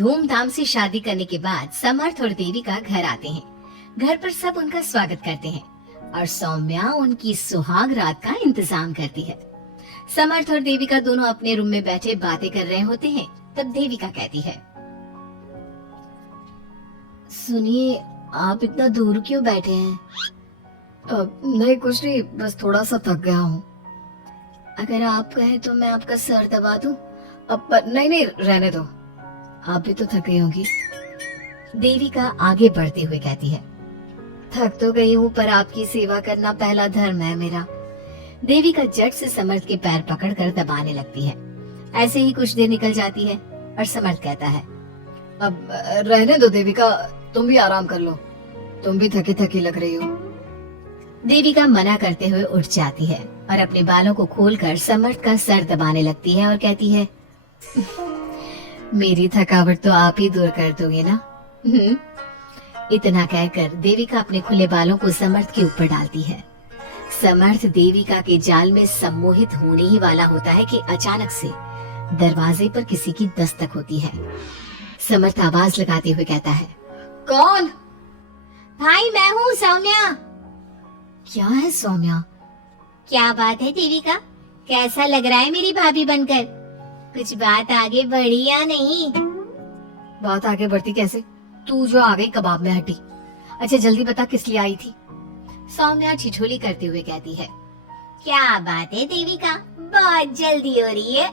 धूमधाम से शादी करने के बाद समर्थ और देविका घर आते हैं। घर पर सब उनका स्वागत करते हैं और सौम्या उनकी सुहाग रात का इंतजाम करती है। समर्थ और देविका दोनों अपने रूम में बैठे बातें कर रहे होते हैं। तब देविका कहती है, सुनिए, आप इतना दूर क्यों बैठे हैं? नहीं, कुछ नहीं, बस थोड़ा सा थक गया हूँ। अगर आप कहें तो मैं आपका सर दबा दूं? नहीं, रहने दो, आप भी तो थक गई होंगी। देविका आगे बढ़ते हुए कहती है, थक तो गई हूँ पर आपकी सेवा करना पहला धर्म है मेरा। देविका झट से समर्थ के पैर पकड़कर दबाने लगती है। ऐसे ही कुछ देर निकल जाती है और समर्थ कहता है, अब रहने दो देविका, तुम भी आराम कर लो, तुम भी थकी थकी लग रही हो। देविका मना करते हुए उठ जाती है और अपने बालों को खोलकर समर्थ का सर दबाने लगती है और कहती है, मेरी थकावट तो आप ही दूर कर दोगे ना? इतना कहकर देविका अपने खुले बालों को समर्थ के ऊपर डालती है। समर्थ देविका के जाल में सम्मोहित होने ही वाला होता है कि अचानक से दरवाजे पर किसी की दस्तक होती है। समर्थ आवाज लगाते हुए कहता है, कौन? भाई मैं हूँ, सौम्या। क्या है सौम्या? क्या बात है देविका, कैसा लग रहा है मेरी भाभी बनकर? कुछ बात आगे बढ़ी या नहीं? बात आगे बढ़ती कैसे? तू जो आ गई कबाब में हड्डी। अच्छा जल्दी बता, किस लिए आई थी? सौम्या ठिठोली करते हुए कहती है, क्या बात है देविका, बहुत जल्दी हो रही है।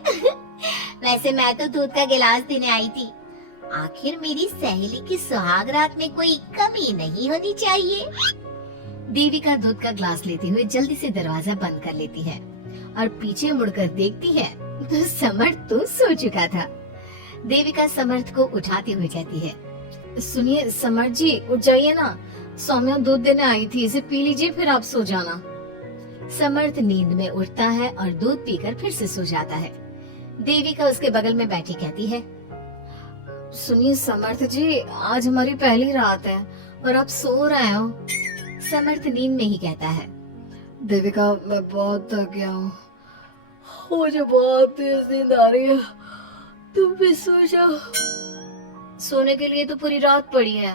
वैसे मैं तो दूध का गिलास देने आई थी। आखिर मेरी सहेली की सुहाग रात में कोई कमी नहीं होनी चाहिए। देविका दूध का ग्लास लेते हुए जल्दी से दरवाजा बंद कर लेती है और पीछे मुड़कर देखती है तो समर्थ तो सो चुका था। देविका समर्थ को उठाते हुए कहती है, सुनिए समर्थ जी, उठ जाइए ना, सौम्या दूध देने आई थी, इसे पी लीजिए फिर आप सो जाना। समर्थ नींद में उठता है और दूध पीकर फिर से सो जाता है। देविका उसके बगल में बैठी कहती है, सुनिए समर्थ जी, आज हमारी पहली रात है और आप सो रहे हो। समर्थ नींद में ही कहता है, देविका मैं बहुत थक गया हूँ, मुझे बहुत तेज नींद आ रही है, तुम भी सो जाओ। सोने के लिए तो पूरी रात पड़ी है,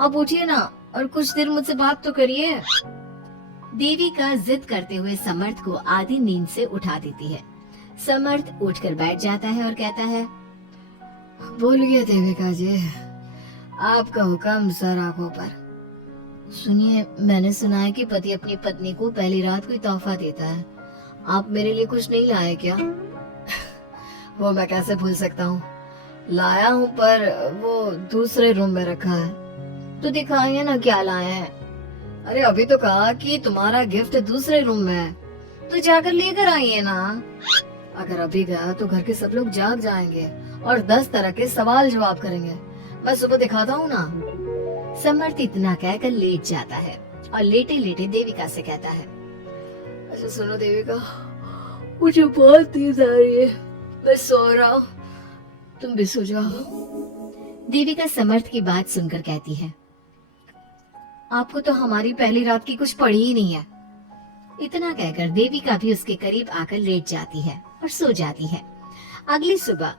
आप उठिए ना और कुछ देर मुझसे बात तो करिए। देविका जिद करते हुए समर्थ को आधी नींद से उठा देती है। समर्थ उठकर बैठ जाता है और कहता है, बोलिए देविका जी, आपका हुक्म सर आंखों पर। सुनिए, मैंने सुना है कि पति अपनी पत्नी को पहली रात कोई तोहफा देता है, आप मेरे लिए कुछ नहीं लाए क्या? वो मैं कैसे भूल सकता हूँ, लाया हूँ पर वो दूसरे रूम में रखा है। तो दिखाइए ना क्या लाए हैं। अरे अभी तो कहा कि तुम्हारा गिफ्ट दूसरे रूम में है, तो जाकर लेकर आइए ना। अगर अभी गया तो घर के सब लोग जाग जाएंगे और 10 तरह के सवाल जवाब करेंगे, मैं सुबह दिखाता हूँ ना। समर्थ इतना कहकर लेट जाता है और लेटे लेटे देविका से कहता है, अच्छा सुनो देविका, मुझे बहुत नींद आ रही है, मैं सो रहा हूँ, तुम भी सो जाओ। देविका समर्थ की बात सुनकर कहती है, आपको तो हमारी पहली रात की कुछ पड़ी ही नहीं है। इतना कहकर देविका भी उसके करीब आकर लेट जाती है और सो जाती है। अगली सुबह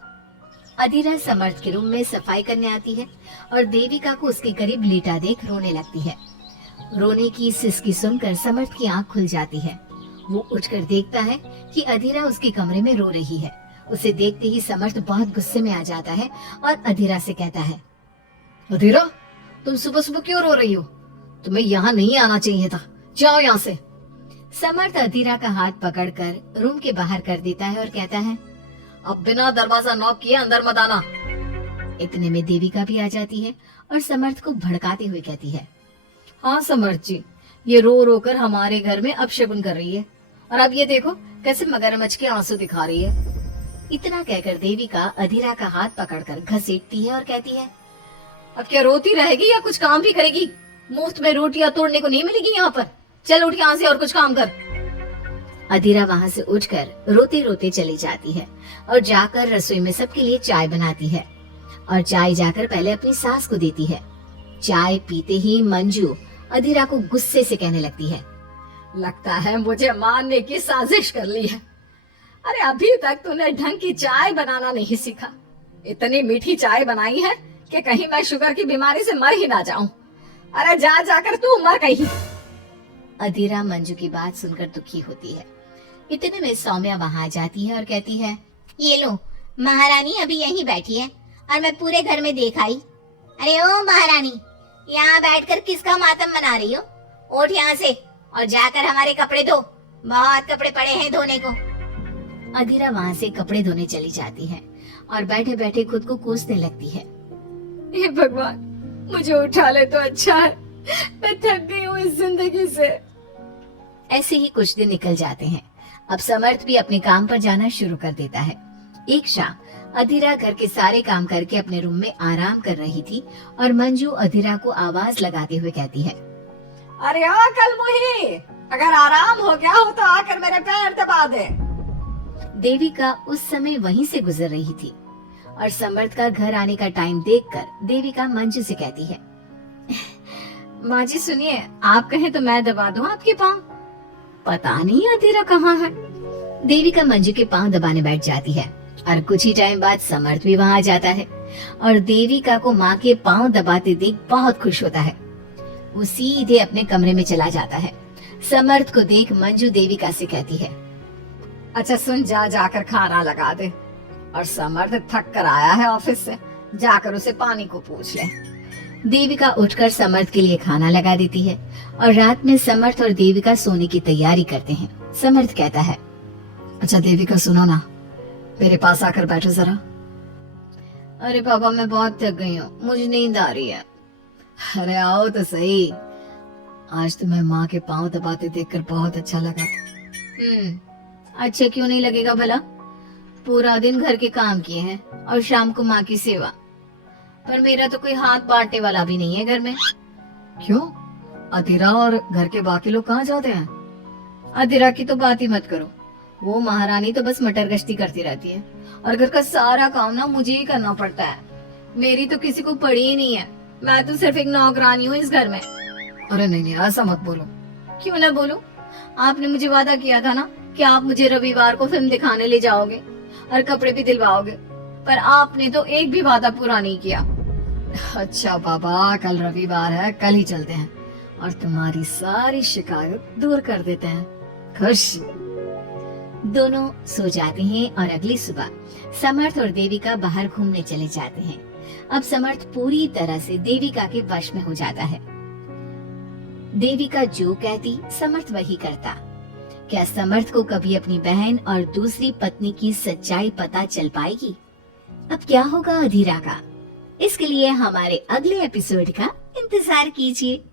अधीरा समर्थ के रूम में सफाई करने आती है और देविका को उसके करीब लेटा देख रोने लगती है। रोने की सिसकी सुनकर समर्थ की आंख खुल जाती है। वो उठकर देखता है कि अधीरा उसके कमरे में रो रही है। उसे देखते ही समर्थ बहुत गुस्से में आ जाता है और अधीरा से कहता है, अधीरा, तुम सुबह सुबह क्यों रो रही हो? तुम्हें यहाँ नहीं आना चाहिए था, जाओ यहाँ से। समर्थ अधीरा का हाथ पकड़कर रूम के बाहर कर देता है और कहता है, अब बिना दरवाजा नॉक किए अंदर मत आना। इतने में देविका भी आ जाती है और समर्थ को भड़काते हुए कहती है, हाँ समर्थ जी, ये रो रो कर हमारे घर में अपशगुन कर रही है और अब ये देखो कैसे मगरमच्छ के आंसू दिखा रही है। इतना कहकर देविका अधीरा का हाथ पकड़कर घसीटती है और कहती है, अब क्या रोती रहेगी या कुछ काम भी करेगी? मुफ्त में रोटियां तोड़ने को नहीं मिलेगी यहाँ पर, चल उठ यहाँ से और कुछ काम कर। अधीरा वहाँ से उठकर रोते रोते चली जाती है और जाकर रसोई में सबके लिए चाय बनाती है और चाय जाकर पहले अपनी सास को देती है। चाय पीते ही मंजू अधीरा को गुस्से से कहने लगती है, लगता है मुझे मारने की साजिश कर ली है। अरे अभी तक तूने ढंग की चाय बनाना नहीं सीखा, इतनी मीठी चाय बनाई है कि कहीं मैं शुगर की बीमारी से मर ही ना जाऊं। अरे जा जाकर तू मर कहीं। अधीरा मंजू की बात सुनकर दुखी होती है। इतने में सौम्या वहां आ जाती है और कहती है, ये लो, महारानी अभी यहीं बैठी है और मैं पूरे घर में देख आई। अरे ओ महारानी, यहाँ बैठकर किसका मातम मना रही हो? उठ यहाँ से और जाकर हमारे कपड़े धो, बहुत कपड़े पड़े हैं धोने को। अधीरा वहां से कपड़े धोने चली जाती है और बैठे बैठे खुद को कोसने लगती है। हे भगवान, मुझे उठा ले तो अच्छा है, मैं थक गई हूँ इस जिंदगी से। ऐसे ही कुछ दिन निकल जाते हैं। अब समर्थ भी अपने काम पर जाना शुरू कर देता है। एक शाम अधीरा घर के सारे काम करके अपने रूम में आराम कर रही थी और मंजू अधीरा को आवाज लगाते हुए कहती है, अरे आ कलमुही, अगर आराम हो गया हो तो आकर मेरे पैर दबा दे। देविका उस समय वहीं से गुजर रही थी और समर्थ का घर आने का टाइम देखकर देविका मंजू से कहती है, माँ जी सुनिए, आप कहें तो मैं दबा दूं आपके पाँव। पता नहीं अधीरा कहाँ है। देविका मंजू के पाँव दबाने बैठ जाती है और कुछ ही टाइम बाद समर्थ भी वहाँ आ जाता है और देविका को माँ के पाँव दबाते देख बहुत खुश होता है। वो सीधे अपने कमरे में चला जाता है। समर्थ को देख मंजू देविका से कहती है, अच्छा सुन, जा जाकर खाना लगा दे, और समर्थ थक कर आया है ऑफिस से, जाकर उसे पानी को पूछ ले। देविका उठकर समर्थ के लिए खाना लगा देती है और रात में समर्थ और देविका सोने की तैयारी करते हैं। समर्थ कहता है, अच्छा देविका सुनो ना, मेरे पास आकर बैठो जरा। अरे पापा, मैं बहुत थक गई हूँ, मुझे नींद आ रही है। अरे आओ तो सही, आज तुम्हें माँ के पाँव दबाते देखकर बहुत अच्छा लगा। अच्छा क्यों नहीं लगेगा भला? पूरा दिन घर के काम किए हैं और शाम को माँ की सेवा, पर मेरा तो कोई हाथ बांटने वाला भी नहीं है घर में। क्यों? अधीरा और घर के बाकी लोग कहाँ जाते हैं? अधीरा की तो बात ही मत करो, वो महारानी तो बस मटर गश्ती करती रहती है और घर का सारा काम ना मुझे ही करना पड़ता है। मेरी तो किसी को पड़ी ही नहीं है, मैं तो सिर्फ एक नौकरानी हूँ इस घर में। अरे नहीं, ऐसा मत बोलो। क्यों ना बोलूं? आपने मुझे वादा किया था ना कि आप मुझे रविवार को फिल्म दिखाने ले जाओगे और कपड़े भी दिलवाओगे, पर आपने तो एक भी वादा पूरा नहीं किया। अच्छा बाबा, कल रविवार है, कल ही चलते हैं और तुम्हारी सारी शिकायत दूर कर देते हैं। खुश? दोनों सो जाते हैं और अगली सुबह समर्थ और देविका बाहर घूमने चले जाते हैं। अब समर्थ पूरी तरह से देविका के वश में हो जाता है। देविका जो कहती समर्थ वही करता। क्या समर्थ को कभी अपनी बहन और दूसरी पत्नी की सच्चाई पता चल पाएगी? अब क्या होगा अधीरा का? इसके लिए हमारे अगले एपिसोड का इंतजार कीजिए।